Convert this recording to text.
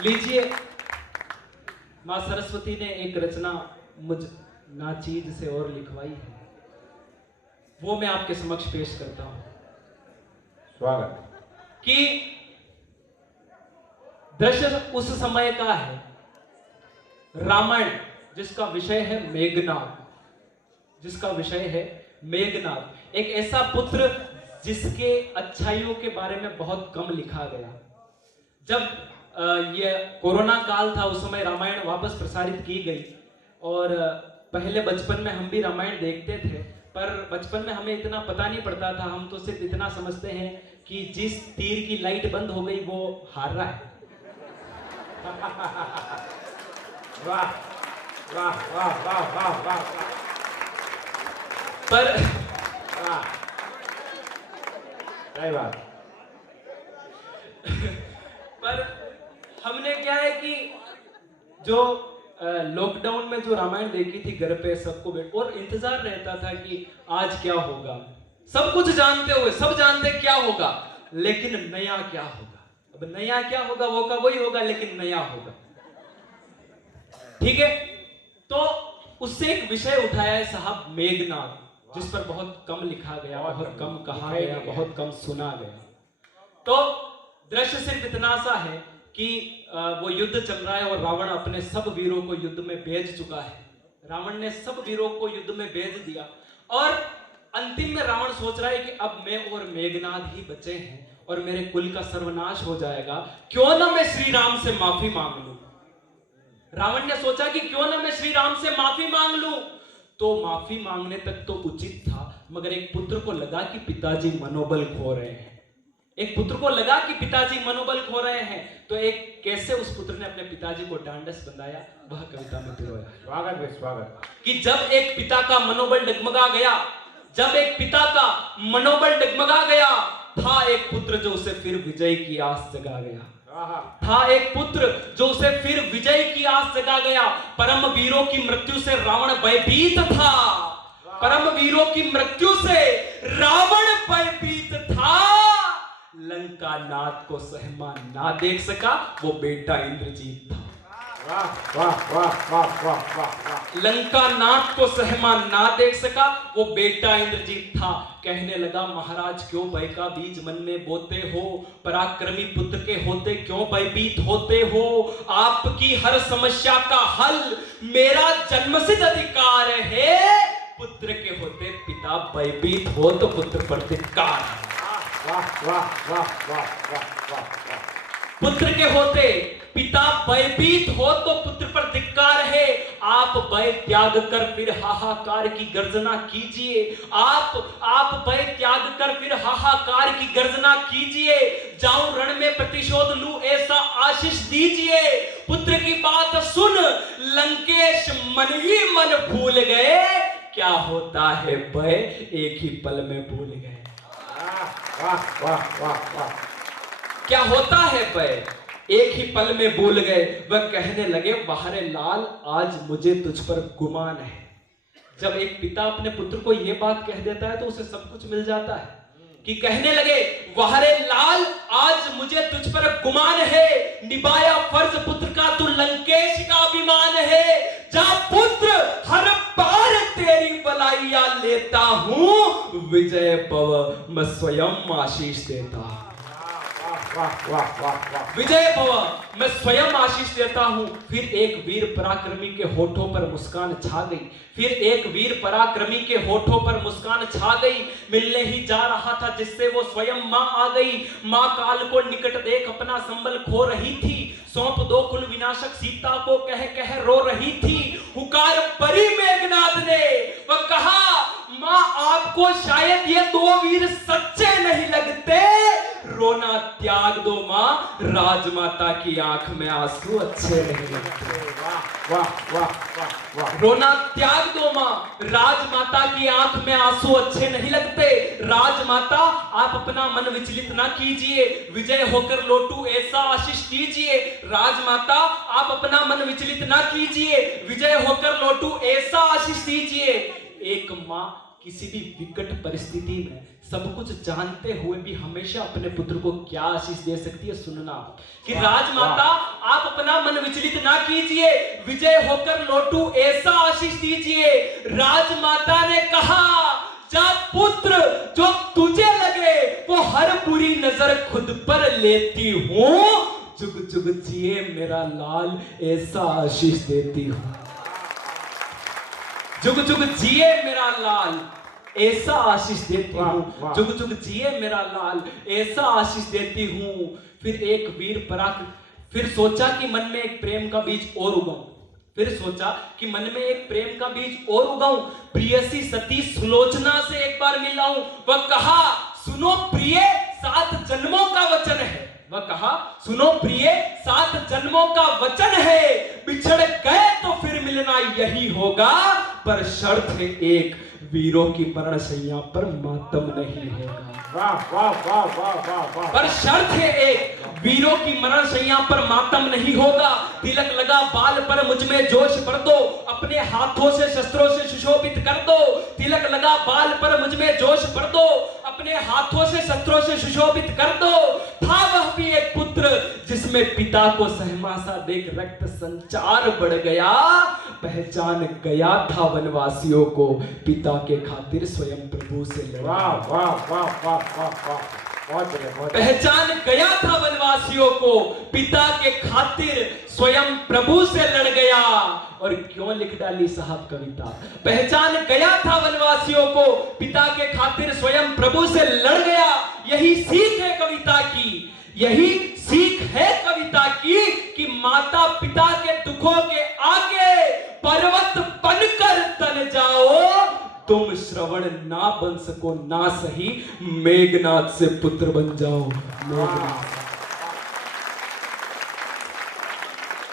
लीजिए, माँ सरस्वती ने एक रचना मुझ नाचीज से और लिखवाई है, वो मैं आपके समक्ष पेश करता हूं। स्वागत। कि दृश्य उस समय का है, रामायण जिसका विषय है मेघनाद, जिसका विषय है मेघनाद, एक ऐसा पुत्र जिसके अच्छाइयों के बारे में बहुत कम लिखा गया। जब ये कोरोना काल था, उस समय रामायण वापस प्रसारित की गई और पहले बचपन में हम भी रामायण देखते थे, पर बचपन में हमें इतना पता नहीं पड़ता था। हम तो सिर्फ इतना समझते हैं कि जिस तीर की लाइट बंद हो गई वो हार रहा है। वाह वाह वाह वाह वाह वाह। पर सही बात। पर हमने क्या है कि जो लॉकडाउन में जो रामायण देखी थी घर पे सबको बैठ और इंतजार रहता था कि आज क्या होगा। सब कुछ जानते हुए, सब जानते क्या होगा, लेकिन नया क्या होगा। अब नया क्या होगा, वो का वही होगा, लेकिन नया होगा। ठीक है, तो उससे एक विषय उठाया है साहब, मेघनाद, जिस पर बहुत कम लिखा गया, बहुत कम कहा गया, बहुत कम सुना गया। तो दृश्य सिर्फ इतना सा है कि वो युद्ध चल रहा है और रावण अपने सब वीरों को युद्ध में भेज चुका है। रावण ने सब वीरों को युद्ध में भेज दिया और अंतिम में रावण सोच रहा है कि अब मैं और मेघनाद ही बचे हैं और मेरे कुल का सर्वनाश हो जाएगा, क्यों ना मैं श्री राम से माफी मांग लूं। रावण ने सोचा कि क्यों ना मैं श्री राम से माफी मांग लूं। तो माफी मांगने तक तो उचित था, मगर एक पुत्र को लगा कि पिताजी मनोबल खो रहे हैं। एक पुत्र को लगा कि पिताजी मनोबल खो रहे हैं, तो एक कैसे उस पुत्र ने अपने पिताजी को डांडस बंधाया, वह कविता में पिरोया। स्वागत है, स्वागत। कि जब एक पिता का मनोबल डगमगा गया, जब एक पिता का मनोबल डगमगा गया, था एक पुत्र जो उसे फिर विजय की आस जगा गया। था एक पुत्र जो उसे फिर विजय की आस जगा गया। परम वीरों की मृत्यु से रावण भयभीत था, परम वीरों की मृत्यु से रावण भयभीत था। लंका नाथ को सहमा ना देख सका, वो बेटा इंद्रजीत था। वाह वाह वाह वाह वाह वाह। लंका नाथ को सहमा ना देख सका, वो बेटा इंद्रजीत था। कहने लगा, महाराज क्यों भय का बीज मन में बोते हो, पराक्रमी पुत्र के होते क्यों भयभीत होते हो। आपकी हर समस्या का हल मेरा जन्मसिद्ध अधिकार है। पुत्र के होते पिता भयभीत हो तो पुत्र पर धिक्कार है। वाह वाह वाह वाह वाह वाह वाह। पुत्र के होते पिता भयभीत हो तो पुत्र पर धिक्कार है। आप भय त्याग कर फिर हाहाकार की गर्जना कीजिए। आप भय त्याग कर फिर हाहाकार की गर्जना कीजिए। जाऊं रण में प्रतिशोध लूं ऐसा आशीष दीजिए। पुत्र की बात सुन लंकेश मन ही मन भूल गए। क्या होता है भय एक ही पल में भूल गए। वाह वाह वाह वाह। क्या होता है भय एक ही पल में भूल गए। वह कहने लगे, वाहरे लाल आज मुझे तुझ पर गुमान है। जब एक पिता अपने पुत्र को यह बात कह देता है तो उसे सब कुछ मिल जाता है। कि कहने लगे, वाहरे लाल आज मुझे तुझ पर गुमान है। निभाया फर्ज पुत्र का तू लंकेश का अभिमान है। जा पुत्र हर बार तेरी बलाइया लेता हूं, विजय भव मैं स्वयं आशीष देता हूं। विजय भव मैं स्वयं आशीष देता हूं। फिर एक वीर पराक्रमी के होठों पर मुस्कान छा गई। फिर एक वीर पराक्रमी के होठों पर मुस्कान छा गई। मिलने ही जा रहा था जिससे वो स्वयं मां आ गई। मां काल को निकट देख अपना संबल खो रही थी। सौंप दो कुल विनाशक सीता को कह कह रो रही थी। हुकार परी मेघनाद ने, वह कहा, मां आपको शायद ये दो वीर सच्चे नहीं लगते। रोना त्याग दो मां, राजमाता की आंख में आंसू अच्छे नहीं लगते। वाह वाह वाह वाह। रोना त्याग दो मां, राजमाता की आंख में आंसू अच्छे नहीं लगते। राजमाता आप अपना मन विचलित ना कीजिए, विजय होकर लौटू ऐसा आशीष दीजिए। राजमाता आप अपना मन विचलित ना कीजिए, विजय होकर लौटू ऐसा आशीष दीजिए। एक मां किसी भी विकट परिस्थिति में सब कुछ जानते हुए भी हमेशा अपने पुत्र को क्या आशीष दे सकती है, सुनना कि राजमाता आप अपना मन विचलित ना कीजिए, विजय होकर लौटू ऐसा आशीष दीजिए। राजमाता ने कहा, जा पुत्र, जो तुझे लगे वो हर बुरी नजर खुद पर लेती हूं, जुग जुग जिए मेरा लाल ऐसा आशीष देती हूं। जुग जुग जिए मेरा लाल ऐसा आशीष देती हूं, जुग जुग जिए मेरा लाल ऐसा आशीष देती हूं। फिर एक वीर पराक्रम, फिर सोचा कि मन में एक प्रेम का बीज और उगाऊं, फिर सोचा कि मन में एक प्रेम का बीज और उगाऊं, प्रियसी सती सुलोचना से एक बार मिलाऊं। वह कहा, सुनो प्रिय 7 जन्मों का वचन है, वह कहा, सुनो प्रिय 7 जन्मों का वचन है, बिछड़ गए तो फिर मिलना यही होगा, पर शर्त है एक, वीरों की मरण शैया पर मातम नहीं होगा। वाह वाह वाह वाह वाह वाह। पर शर्त है एक, वीरों की मरण शैया पर मातम नहीं होगा। तिलक लगा बाल पर मुझ में जोश भर दो, अपने हाथों से शस्त्रों से सुशोभित कर दो। तिलक लगा बाल पर मुझ में जोश भर दो, अपने हाथों से शस्त्रों से सुशोभित कर दो। था वह भी एक पुत्र जिसमें पिता को सहमा सा देख रक्त संचार बढ़ गया, पहचान गया था वनवासियों को, पिता के खातिर स्वयं प्रभु से लड़ा। वाह वाह वाह वाह वाह वाह, बहुत बढ़िया, बहुत बढ़िया। पहचान गया था वनवासियों को, पिता के खातिर स्वयं प्रभु से लड़ गया। और क्यों लिख डाली साहब कविता, पहचान गया था वनवासियों को, पिता के खातिर स्वयं प्रभु से लड़ गया। यही सीख है कविता की, यही सीख है कविता की, कि माता पिता के दुखों के आगे पर्वत बनकर तन जाओ, तुम श्रवण ना बन सको ना सही, मेघनाथ से पुत्र बन जाओ। मेघनाथ